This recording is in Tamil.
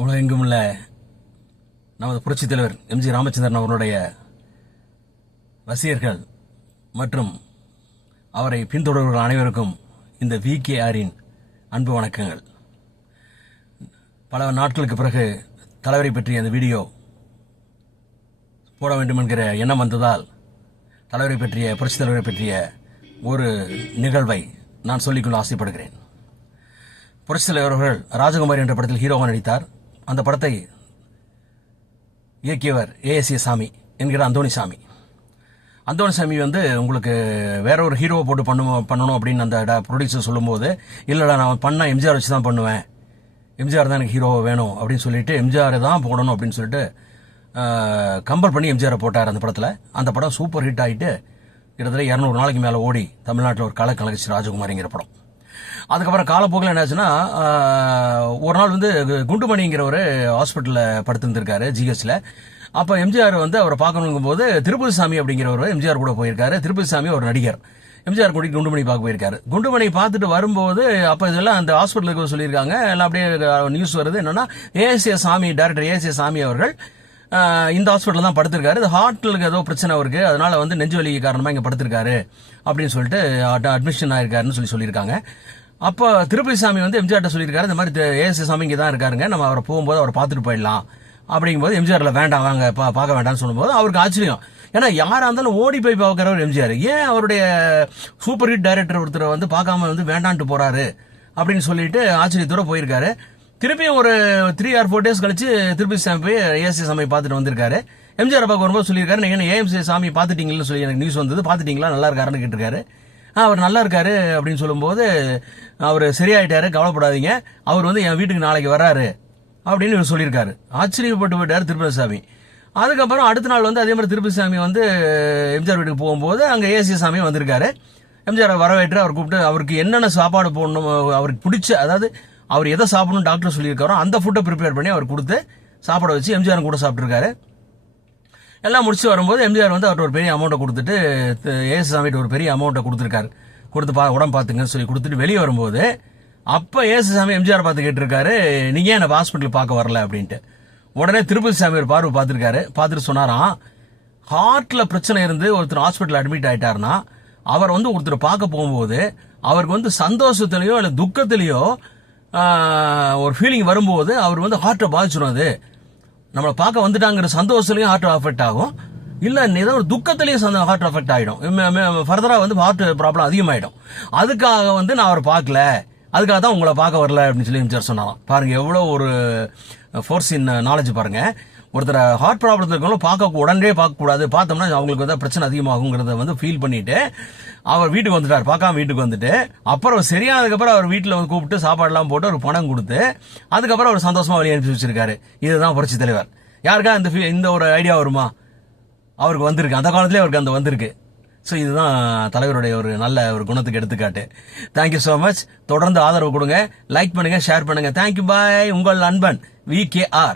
உலகெங்கும் உள்ள நமது புரட்சித் தலைவர் எம்.ஜி. ராமச்சந்திரன் அவர்களுடைய ரசிகர்கள் மற்றும் அவரை பின்தொடர்பவர்கள் அனைவருக்கும் இந்த VKRின் அன்பு வணக்கங்கள். பல நாட்களுக்கு பிறகு தலைவரை பற்றிய அந்த வீடியோ போட வேண்டும் என்கிற எண்ணம் வந்ததால் தலைவரை பற்றிய புரட்சித் தலைவரை பற்றிய ஒரு நிகழ்வை நான் சொல்லிக்கொள்ள ஆசைப்படுகிறேன். புரட்சித் தலைவர் அவர்கள் ராஜகுமாரி என்ற படத்தில் ஹீரோவாக நடித்தார். அந்த படத்தை இயக்கியவர் A.S.A. சாமி என்கிற அந்தோணிசாமி. அந்தோணிசாமி உங்களுக்கு வேற ஒரு ஹீரோவை போட்டு பண்ணணும் அப்படின்னு அந்த ப்ரொடியூசர் சொல்லும்போது, இல்லைடா நான் பண்ண எம்ஜிஆர் வச்சு தான் பண்ணுவேன், எம்ஜிஆர் தான் எனக்கு ஹீரோவை வேணும் அப்படின்னு சொல்லிட்டு எம்ஜிஆர் தான் போடணும் அப்படின்னு சொல்லிட்டு கம்பல் பண்ணி எம்ஜிஆரை போட்டார் அந்த படத்தில். அந்த படம் சூப்பர் ஹிட் ஆகிட்டு கிட்டத்தட்ட 200 நாளைக்கு மேலே ஓடி தமிழ்நாட்டில் ஒரு கலக்கலகிச்சு ராஜகுமாரிங்கிற படம். அதுக்கப்புறம் காலப்போக்கில் என்னாச்சுன்னா, ஒரு நாள் குண்டுமணிங்கிற ஒரு ஹாஸ்பிட்டலில் படுத்திருந்திருக்காரு GHல. அப்போ எம்ஜிஆர் அவரை பார்க்கணுங்கும் போது திருப்பதி சாமி அப்படிங்கிறவர் எம்ஜிஆர் கூட போயிருக்காரு. திருப்பதி சாமி ஒரு நடிகர். எம்ஜிஆர் கூட்டிட்டு குண்டுமணி பார்க்க போயிருக்காரு. குண்டுமணி பார்த்துட்டு வரும்போது அப்போ இதெல்லாம் அந்த ஹாஸ்பிட்டலுக்கு சொல்லியிருக்காங்க. எல்லாம் அப்படியே நியூஸ் வருது என்னன்னா, A.S.A. சாமி டைரக்டர் A.S.A. சாமி அவர்கள் இந்த ஹாஸ்பிட்டல் தான் படுத்திருக்காரு. இது ஹார்ட்லுக்கு ஏதோ பிரச்சனை இருக்கு, அதனால நெஞ்சு வலி காரணமா இங்க படுத்திருக்காரு அப்படின்னு சொல்லிட்டு அட்மிஷன் ஆயிருக்காருன்னு சொல்லியிருக்காங்க. அப்போ திருப்பதி சாமி எம்ஜிஆர்ட்ட சொல்லியிருக்காரு, இந்த மாதிரி A.S.A. சாமி இங்கே தான் இருக்காருங்க, நம்ம அவரை போகும்போது அவரை பார்த்துட்டு போயிடலாம் அப்படிங்கும்போது எம்ஜிஆர்ல வேண்டாம் வாங்க பார்க்க வேண்டாம்னு சொல்லும்போது அவருக்கு ஆச்சரியம். ஏன்னா யாரா இருந்தாலும் ஓடி போய் பார்க்கிறவர் எம்ஜிஆர், ஏன் அவருடைய சூப்பர் ஹிட் டைரக்டர் ஒருத்தர் பார்க்காம வேண்டான்ட்டு போறாரு அப்படின்னு சொல்லிட்டு ஆச்சரியத்தோட போயிருக்காரு. திருப்பியும் ஒரு 3 or 4 days கழிச்சு திருப்பதி சாமி போய் A.S.A. சாமி பார்த்துட்டு வந்திருக்காரு. எம்ஜிஆர் பார்க்க வரும்போது சொல்லியிருக்காரு, நீங்க A.S.A. சாமி பார்த்துட்டீங்கன்னு சொல்லி எனக்கு நியூஸ் வந்தது, பார்த்துட்டீங்களா, நல்லா இருக்காருன்னு கேட்டிருக்காரு. அவர் நல்லா இருக்காரு அப்படின்னு சொல்லும்போது, அவர் சரியாயிட்டாரு, கவலைப்படாதீங்க, அவர் என் வீட்டுக்கு நாளைக்கு வர்றாரு அப்படின்னு இவர் சொல்லியிருக்காரு. ஆச்சரியப்பட்டு போயிட்டாரு திருப்பதி சாமி. அதுக்கப்புறம் அடுத்த நாள் அதே மாதிரி திருப்பதி சாமி எம்ஜிஆர் வீட்டுக்கு போகும்போது அங்க A.S.A. சாமி வந்திருக்காரு. எம்ஜிஆர் வரவேற்று அவர் கூப்பிட்டு அவருக்கு என்னென்ன சாப்பாடு போடணும், அவருக்கு பிடிச்ச, அதாவது அவர் எதை சாப்பிடணும் டாக்டர் சொல்லியிருக்காரோ அந்த ஃபுட்டை ப்ரிப்பேர் பண்ணி அவர் கொடுத்து சாப்பாட வச்சு எம்ஜிஆர் கூட சாப்பிட்டுருக்காரு. எல்லாம் முடிச்சு வரும்போது எம்ஜிஆர் அவர்கிட்ட ஒரு பெரிய அமௌண்ட்டை கொடுத்துட்டு A.S.A. சாமிகிட்ட ஒரு பெரிய அமௌண்ட்டை கொடுத்துருக்காரு. கொடுத்து உடம்பு பார்த்துங்கன்னு சொல்லி கொடுத்துட்டு வெளியே வரும்போது அப்ப A.S.A. சாமி எம்ஜிஆர் பார்த்து கேட்டிருக்காரு, நீங்க ஏன் என்ன ஹாஸ்பிட்டல் பார்க்க வரல அப்படின்ட்டு. உடனே திருப்பதி சாமி ஒரு பார்வை பார்த்திருக்காரு. பார்த்துட்டு சொன்னாராம், ஹார்ட்ல பிரச்சனை இருந்து ஒருத்தர் ஹாஸ்பிட்டல் அட்மிட் ஆயிட்டாருன்னா அவர் ஒருத்தர் பார்க்க போகும்போது அவருக்கு சந்தோஷத்திலேயோ இல்ல துக்கத்திலேயோ ஒரு ஃபீலிங் வரும்போது அவர் ஹார்ட்டை பாதிச்சிடும். அது நம்மளை பார்க்க வந்துட்டாங்கிற சந்தோஷத்திலையும் ஹார்ட் அஃபெக்ட் ஆகும், இல்ல ஏதோ ஒரு துக்கத்திலையும் ஹார்ட் அஃபெக்ட் ஆகிடும். ஃபர்தரா ஹார்ட் ப்ராப்ளம் அதிகமாயிடும். அதுக்காக நான் அவரை பார்க்கல, அதுக்காக தான் உங்களை பார்க்க வரல அப்படின்னு சொல்லி எம்ஜிஆர் சொன்னாராம். பாருங்க எவ்வளவு ஒரு ஃபோர்ஸ் இன் நாலேஜ். பாருங்க, ஒருத்தர் ஹார்ட் ப்ராப்ளத்தில் இருக்கவங்களும் உடனே பார்க்க கூடாது, பார்த்தோம்னா அவங்களுக்கு பிரச்சனை அதிகமாகுங்கிறத ஃபீல் பண்ணிட்டு அவர் வீட்டுக்கு வந்துட்டார். பார்க்காம வீட்டுக்கு வந்துட்டு அப்புறம் சரியானதுக்கு அப்புறம் அவர் வீட்டில் கூப்பிட்டு சாப்பாடுலாம் போட்டு ஒரு பணம் கொடுத்து அதுக்கப்புறம் அவர் சந்தோஷமா வெளியே அனுப்பி வச்சிருக்காரு. இதுதான் புரட்சி தலைவர். யாருக்கா இந்த ஒரு ஐடியா வருமா? அவருக்கு வந்திருக்கு, அந்த காலத்திலே அவருக்கு அந்த வந்திருக்கு. ஸோ இதுதான் தலைவருடைய ஒரு நல்ல ஒரு குணத்துக்கு எடுத்துக்காட்டு. Thank you so much. தொடர்ந்து ஆதரவு கொடுங்க, லைக் பண்ணுங்க, ஷேர் பண்ணுங்க. தேங்க்யூ, பாய். உங்கள் அன்பன் VKR.